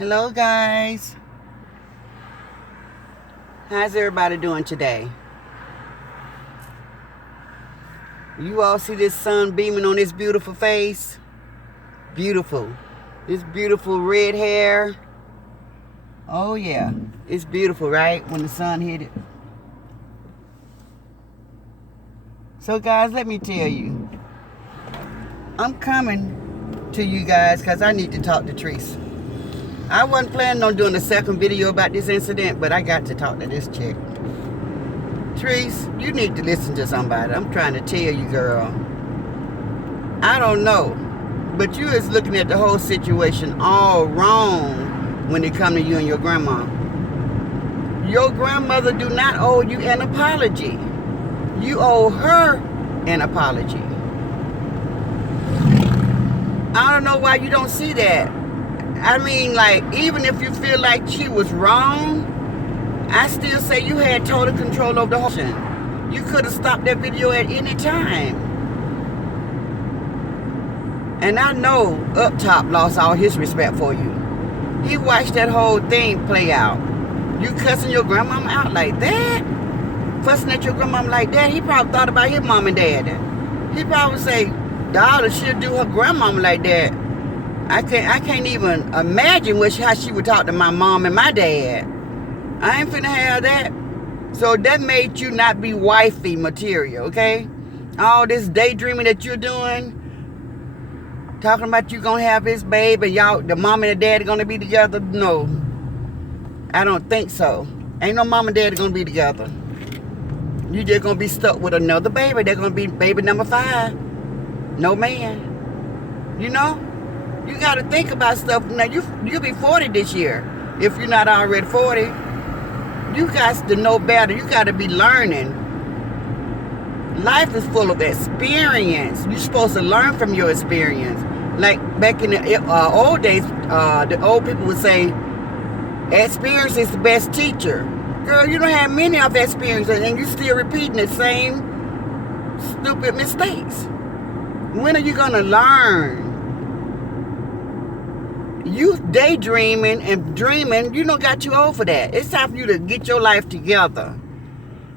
Hello guys, how's everybody doing today? You all see this sun beaming on this beautiful face? Beautiful. This beautiful red hair. Oh yeah, it's beautiful, right? When the sun hit it. So guys, let me tell you, I'm coming to you guys because I need to talk to Trese. I wasn't planning on doing a second video about this incident, but I got to talk to this chick. Trese, you need to listen to somebody. I'm trying to tell you, girl. I don't know, but you is looking at the whole situation all wrong when it comes to you and your grandma. Your grandmother do not owe you an apology. You owe her an apology. I don't know why you don't see that. I mean, like, even if you feel like she was wrong, I still say you had total control over the whole thing. You could have stopped that video at any time. And I know Up Top lost all his respect for you. He watched that whole thing play out. You cussing your grandmama out like that? Fussing at your grandmama like that? He probably thought about his mom and dad. He probably say, daughter, she'll do her grandmama like that. I can't even imagine how she would talk to my mom and my dad. I ain't finna have that. So that made you not be wifey material, okay? All this daydreaming that you're doing, talking about you gonna have his baby, y'all, the mom and the dad are gonna be together. No, I don't think so. Ain't no mom and dad gonna be together. You just gonna be stuck with another baby. They're gonna be baby number 5. No man. You know? You got to think about stuff. Now, you'll be 40 this year. If you're not already 40, you got to know better. You got to be learning. Life is full of experience. You're supposed to learn from your experience. Like back in the old days, the old people would say, experience is the best teacher. Girl, you don't have many of experiences and you're still repeating the same stupid mistakes. When are you going to learn? You daydreaming and dreaming, you don't got too old for that. It's time for you to get your life together.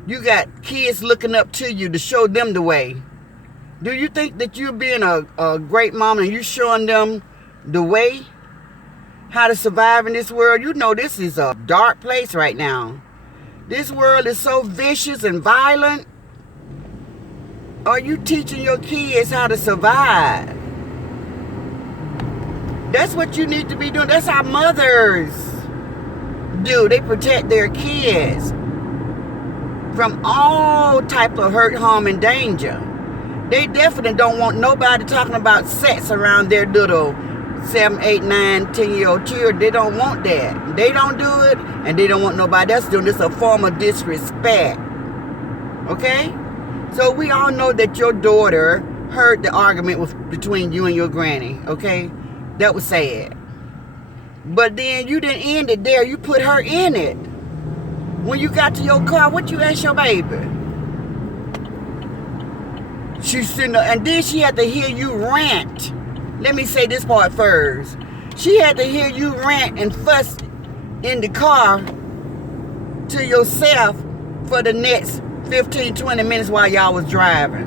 You got kids looking up to you to show them the way. Do you think that you're being a great mom and you're showing them the way? How to survive in this world? You know this is a dark place right now. This world is so vicious and violent. Are you teaching your kids how to survive? That's what you need to be doing. That's how mothers do. They protect their kids from all type of hurt, harm, and danger. They definitely don't want nobody talking about sex around their little 7, 8, 9, 10-year-old children. They don't want that. They don't do it, and they don't want nobody else doing it. It's a form of disrespect. Okay? So we all know that your daughter heard the argument between you and your granny. Okay? That was sad. But then you didn't end it there. You put her in it. When you got to your car, what you asked your baby? She's sitting there, and then she had to hear you rant. Let me say this part first. She had to hear you rant and fuss in the car to yourself for the next 15, 20 minutes while y'all was driving.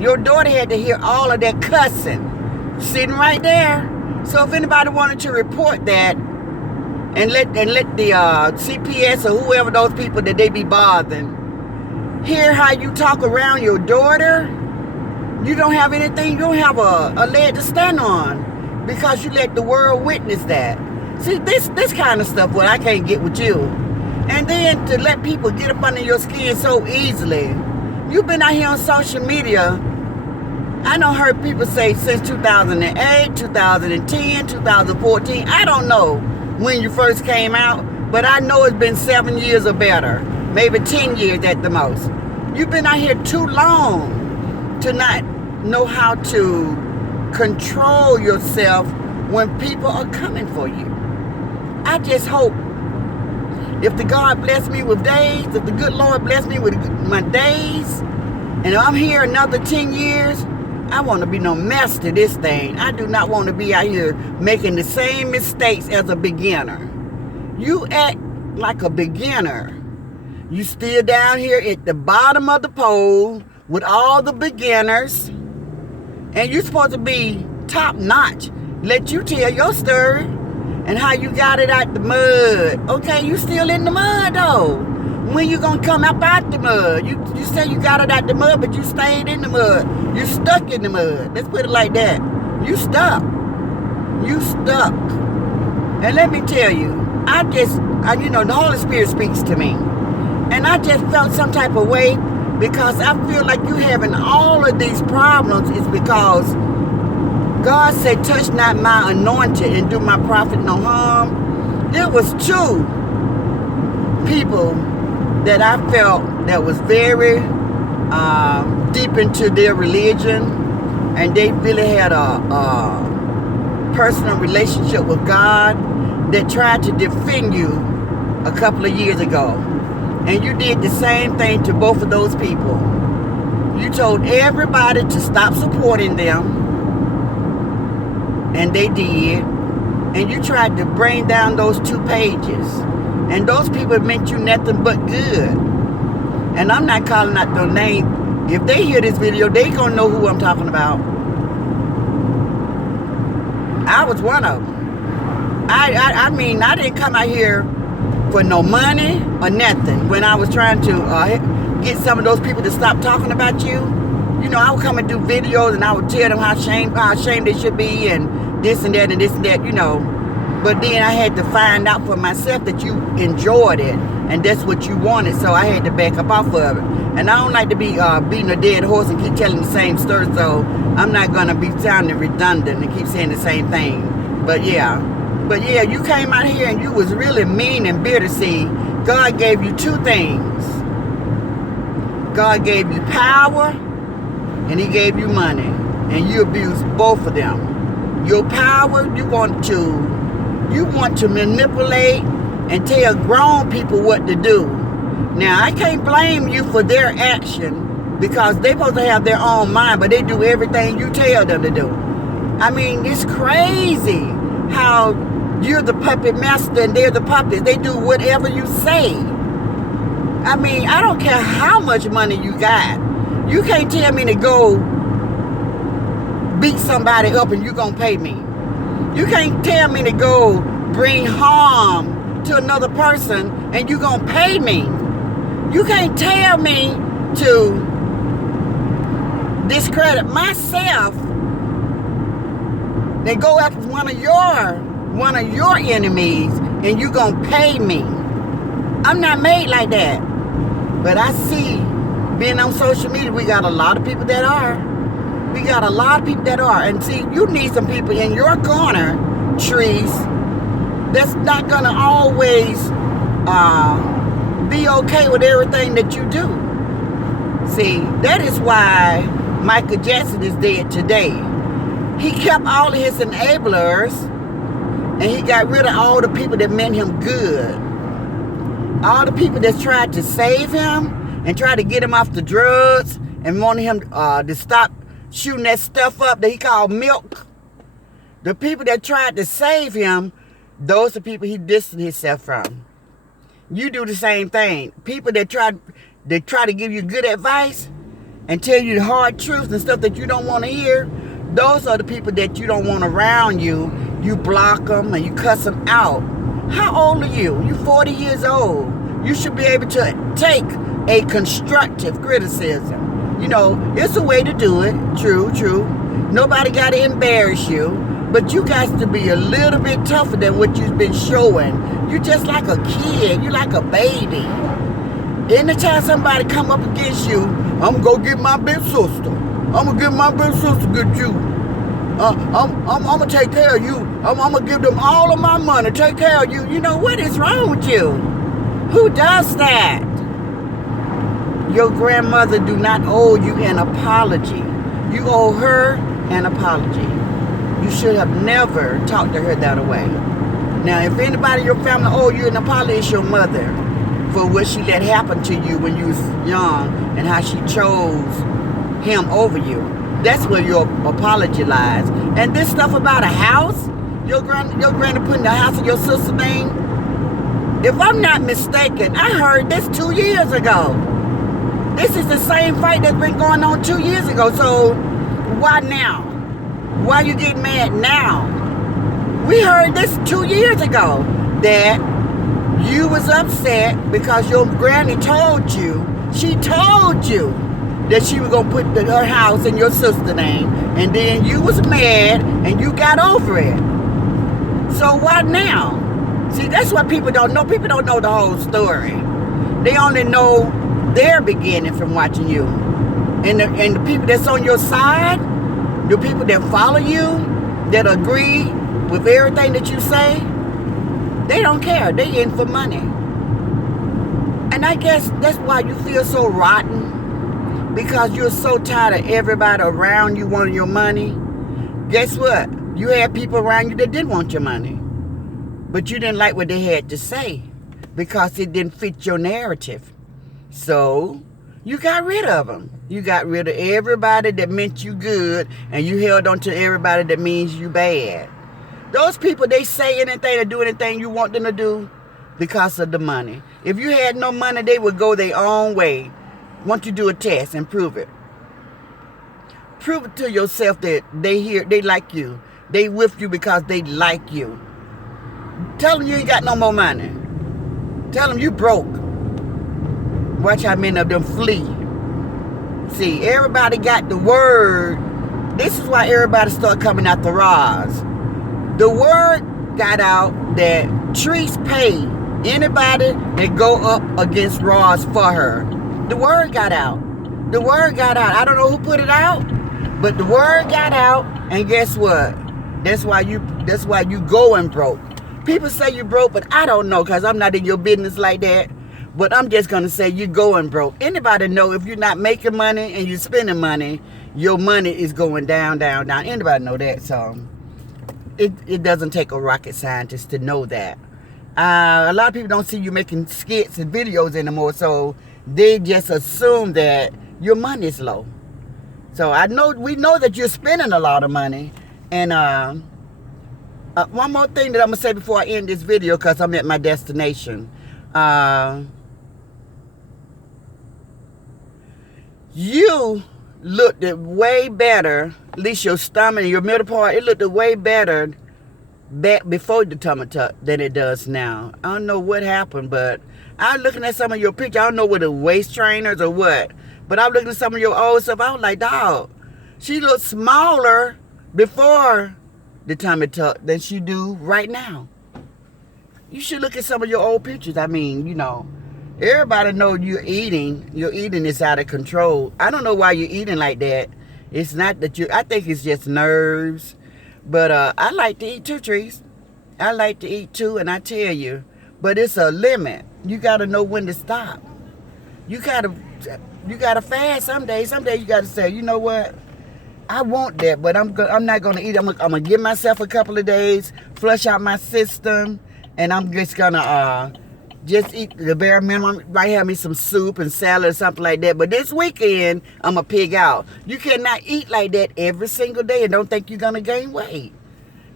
Your daughter had to hear all of that cussing sitting right there. So if anybody wanted to report that and let the CPS or whoever those people that they be bothering hear how you talk around your daughter, you don't have anything, you don't have a leg to stand on because you let the world witness that. See, this kind of stuff, what I can't get with you. And then to let people get up under your skin so easily. You've been out here on social media. I don't heard people say since 2008, 2010, 2014. I don't know when you first came out, but I know it's been 7 years or better, maybe 10 years at the most. You've been out here too long to not know how to control yourself when people are coming for you. I just hope if the God bless me with days, if the good Lord bless me with my days, and I'm here another 10 years, I want to be no mess to this thing. I do not want to be out here making the same mistakes as a beginner. You act like a beginner. You still down here at the bottom of the pole with all the beginners. And you're supposed to be top notch. Let you tell your story and how you got it out the mud. Okay, you still in the mud though. When you gonna come up out the mud? You say you got it out the mud, but you stayed in the mud. You stuck in the mud. Let's put it like that. You stuck. You stuck. And let me tell you, the Holy Spirit speaks to me. And I just felt some type of way because I feel like you having all of these problems is because God said, touch not my anointed and do my prophet no harm. There was two people that I felt that was very deep into their religion, and they really had a personal relationship with God, that tried to defend you a couple of years ago. And you did the same thing to both of those people. You told everybody to stop supporting them, and they did. And you tried to bring down those 2 pages. And those people meant you nothing but good. And I'm not calling out their name. If they hear this video, they gonna know who I'm talking about. I was one of them. I mean, I didn't come out here for no money or nothing. When I was trying to get some of those people to stop talking about you, I would come and do videos and I would tell them how ashamed they should be and this and that and this and that, But then I had to find out for myself that you enjoyed it and that's what you wanted, so I had to back up off of it. And I don't like to be beating a dead horse and keep telling the same story, so I'm not going to be sounding redundant and keep saying the same thing. But yeah, you came out here and you was really mean and bitter. See, God gave you 2 things. God gave you power and he gave you money. And you abused both of them. Your power, you want to manipulate and tell grown people what to do. Now, I can't blame you for their action because they're supposed to have their own mind, but they do everything you tell them to do. I mean, it's crazy how you're the puppet master and they're the puppets. They do whatever you say. I mean, I don't care how much money you got. You can't tell me to go beat somebody up and you're going to pay me. You can't tell me to go bring harm to another person and you're going to pay me. You can't tell me to discredit myself and go after one of your enemies and you gonna pay me. I'm not made like that. But I see, being on social media, we got a lot of people that are. And see, you need some people in your corner, Trese, that's not gonna always be okay with everything that you do. See, that is why Michael Jackson is dead today. He kept all of his enablers and he got rid of all the people that meant him good. All the people that tried to save him and tried to get him off the drugs and wanted him to stop shooting that stuff up that he called milk. The people that tried to save him, those are people he distanced himself from. You do the same thing. People that try to give you good advice and tell you the hard truth and stuff that you don't want to hear, those are the people that you don't want around you. You block them and you cuss them out. How old are you? You're 40 years old. You should be able to take a constructive criticism. It's a way to do it. True. Nobody got to embarrass you. But you got to be a little bit tougher than what you've been showing. You're just like a kid. You're like a baby. Anytime somebody come up against you, I'm going to get my big sister. I'm going to get my big sister get you. I'm going to take care of you. I'm going to give them all of my money, take care of you. What is wrong with you? Who does that? Your grandmother do not owe you an apology. You owe her an apology. You should have never talked to her that way. Now, if anybody in your family owe you an apology, it's your mother for what she let happen to you when you was young and how she chose him over you. That's where your apology lies. And this stuff about a house, your granny putting the house in your sister's name. If I'm not mistaken, I heard this 2 years ago. This is the same fight that's been going on 2 years ago. So why now? Why you getting mad now? We heard this 2 years ago that you was upset because your granny told you, she told you that she was going to put her house in your sister's name, and then you was mad and you got over it. So why now? See, that's what people don't know. People don't know the whole story. They only know their beginning from watching you. And the people that's on your side, the people that follow you, that agree with everything that you say, they don't care. They in for money. And I guess that's why you feel so rotten, because you're so tired of everybody around you wanting your money. Guess what? You had people around you that didn't want your money, but you didn't like what they had to say because it didn't fit your narrative. So you got rid of them. You got rid of everybody that meant you good, and you held on to everybody that means you bad. Those people, they say anything or do anything you want them to do because of the money. If you had no money, they would go their own way. Once you do a test and prove it. Prove it to yourself that they like you. They with you because they like you. Tell them you ain't got no more money. Tell them you broke. Watch how many of them flee. See, everybody got the word. This is why everybody start coming out the Roz. The word got out that Trese pay anybody that go up against Roz for her. The word got out. The word got out. I don't know who put it out, but the word got out, and guess what? That's why you going broke. People say you broke, but I don't know, because I'm not in your business like that. But I'm just going to say you going broke. Anybody know if you're not making money and you're spending money, your money is going down, down, down. Anybody know that? So it doesn't take a rocket scientist to know that. A lot of people don't see you making skits and videos anymore, so they just assume that your money is low. So we know that you're spending a lot of money. And one more thing that I'm going to say before I end this video, because I'm at my destination. You looked way better, at least your stomach and your middle part, it looked way better back before the tummy tuck than it does now. I don't know what happened, but I'm looking at some of your pictures. I don't know whether waist trainers or what, but I'm looking at some of your old stuff. I was like, dog, she looked smaller before the tummy tuck than she do right now. You should look at some of your old pictures. I mean, you know, everybody know you're eating. Your eating is out of control. I don't know why you're eating like that. It's not that I think it's just nerves. But I like to eat too, Trese. I like to eat too, and I tell you. But it's a limit. You got to know when to stop. You got to fast some days. Some days you got to say, you know what? I want that, but I'm not going to eat. I'm going to give myself a couple of days, flush out my system, and I'm just going to just eat the bare minimum. Might have me some soup and salad or something like that. But this weekend, I'm going to pig out. You cannot eat like that every single day and don't think you're going to gain weight.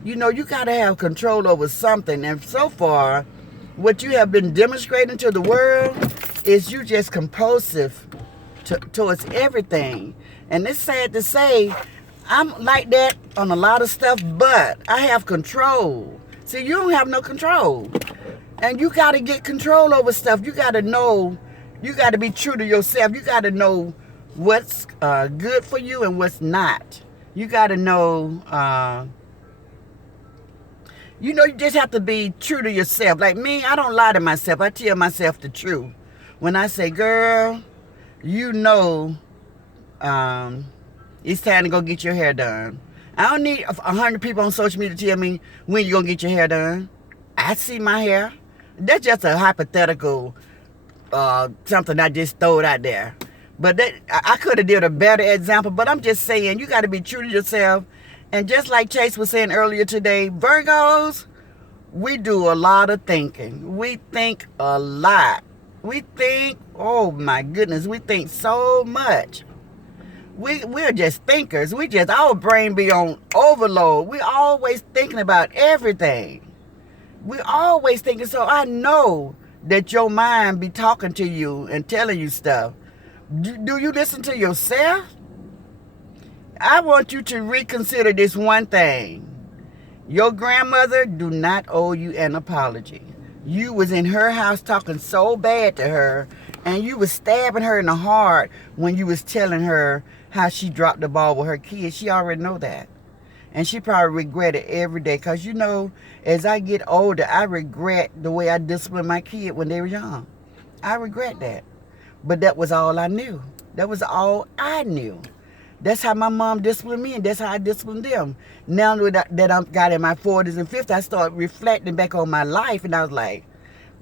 You know, you got to have control over something. And so far, what you have been demonstrating to the world is you just compulsive towards everything. And it's sad to say, I'm like that on a lot of stuff, but I have control. See, you don't have no control. And you got to get control over stuff. You got to know, you got to be true to yourself. You got to know what's good for you and what's not. You got to know, you know, you just have to be true to yourself. Like me, I don't lie to myself. I tell myself the truth. When I say, girl, you know, it's time to go get your hair done. I don't need 100 people on social media to tell me when you're going to get your hair done. I see my hair. That's just a hypothetical, something I just throwed out there. But I could have did a better example, but I'm just saying, you got to be true to yourself. And just like Chase was saying earlier today, Virgos, we do a lot of thinking. We think a lot. We think, oh my goodness, we think so much. We're just thinkers. Our brain be on overload. We always thinking about everything. We always thinking. So I know that your mind be talking to you and telling you stuff. Do you listen to yourself? I want you to reconsider this one thing. Your grandmother do not owe you an apology. You was in her house talking so bad to her, and you was stabbing her in the heart when you was telling her how she dropped the ball with her kids. She already know that. And she probably regret it every day. Because, you know, as I get older, I regret the way I disciplined my kid when they were young. I regret that. But that was all I knew. That was all I knew. That's how my mom disciplined me, and that's how I disciplined them. Now that I got in my 40s and 50s, I started reflecting back on my life, and I was like,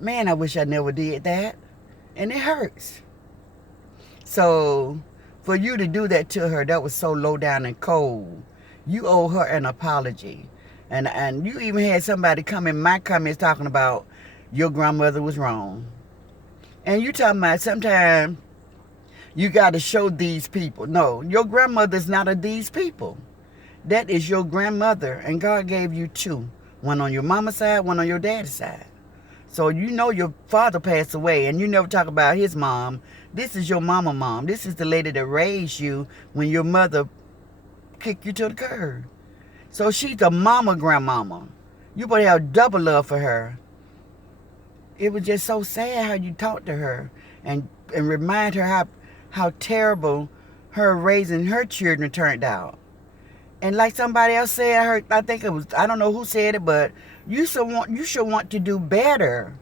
man, I wish I never did that. And it hurts. So for you to do that to her, that was so low down and cold. You owe her an apology. And you even had somebody come in my comments talking about your grandmother was wrong. And you talking about sometimes you got to show these people. No, your grandmother's not of these people. That is your grandmother, and God gave you two. One on your mama's side, one on your dad's side. So you know your father passed away, and you never talk about his mom. This is your mom. This is the lady that raised you when your mother kicked you to the curb. So she's a mama grandmama. You better have double love for her. It was just so sad how you talked to her and remind her how terrible her raising her children turned out. And like somebody else said, I think it was, I don't know who said it, but you should want to do better.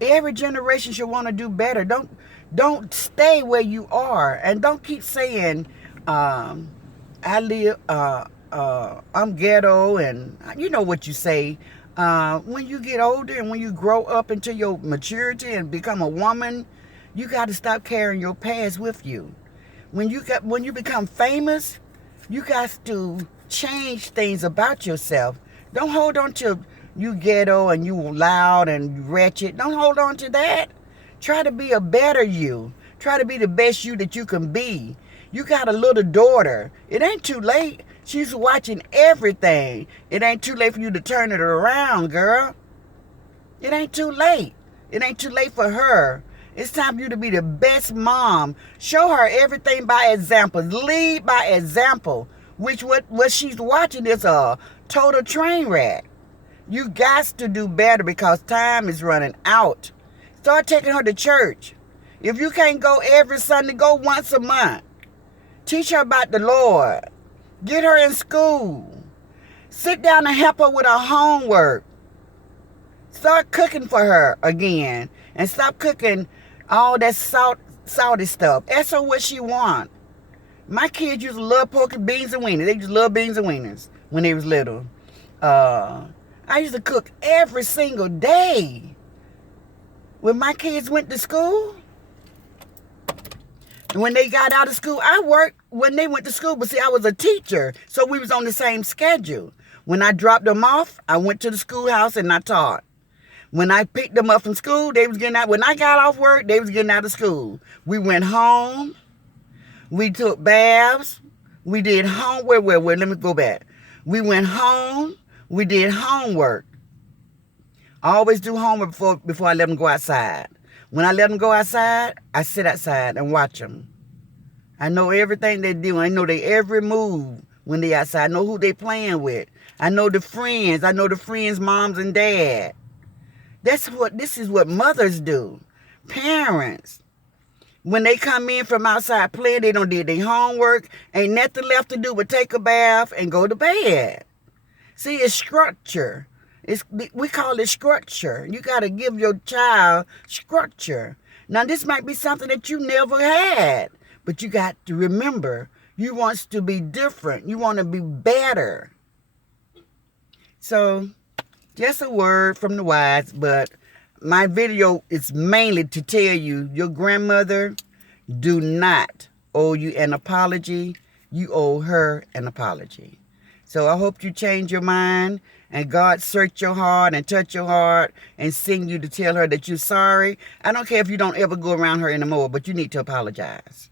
Every generation should want to do better. Don't stay where you are, and don't keep saying, I'm ghetto, and you know what you say. When you get older and when you grow up into your maturity and become a woman, you got to stop carrying your past with you. When you become famous, you got to change things about yourself. Don't hold on to you ghetto and you loud and wretched. Don't hold on to that. Try to be a better you. Try to be the best you that you can be. You got a little daughter. It ain't too late. She's watching everything. It ain't too late for you to turn it around, girl. It ain't too late. It ain't too late for her. It's time for you to be the best mom. Show her everything by example. Lead by example. Which what she's watching is a total train wreck. You got to do better because time is running out. Start taking her to church. If you can't go every Sunday, go once a month. Teach her about the Lord. Get her in school. Sit down and help her with her homework. Start cooking for her again. And stop cooking all that salty stuff. Ask her what she want. My kids used to love pork and beans and wieners. They just love beans and wieners when they was little. I used to cook every single day. When my kids went to school, and when they got out of school, I worked when they went to school. But see, I was a teacher, so we was on the same schedule. When I dropped them off, I went to the schoolhouse and I taught. When I picked them up from school, they was getting out. When I got off work, they was getting out of school. We went home. We took baths. We did homework. Wait, let me go back. We went home. We did homework. I always do homework before I let them go outside. When I let them go outside, I sit outside and watch them. I know everything they do. I know their every move when they outside. I know who they playing with. I know the friends. I know the friends' moms and dad. This is what mothers do. Parents. When they come in from outside playing, they don't do their homework. Ain't nothing left to do but take a bath and go to bed. See, it's structure. We call it structure. You got to give your child structure. Now, this might be something that you never had, but you got to remember, you want to be different. You want to be better. So, just a word from the wise, but my video is mainly to tell you, your grandmother do not owe you an apology. You owe her an apology. So I hope you change your mind and God search your heart and touch your heart and send you to tell her that you're sorry. I don't care if you don't ever go around her anymore, but you need to apologize.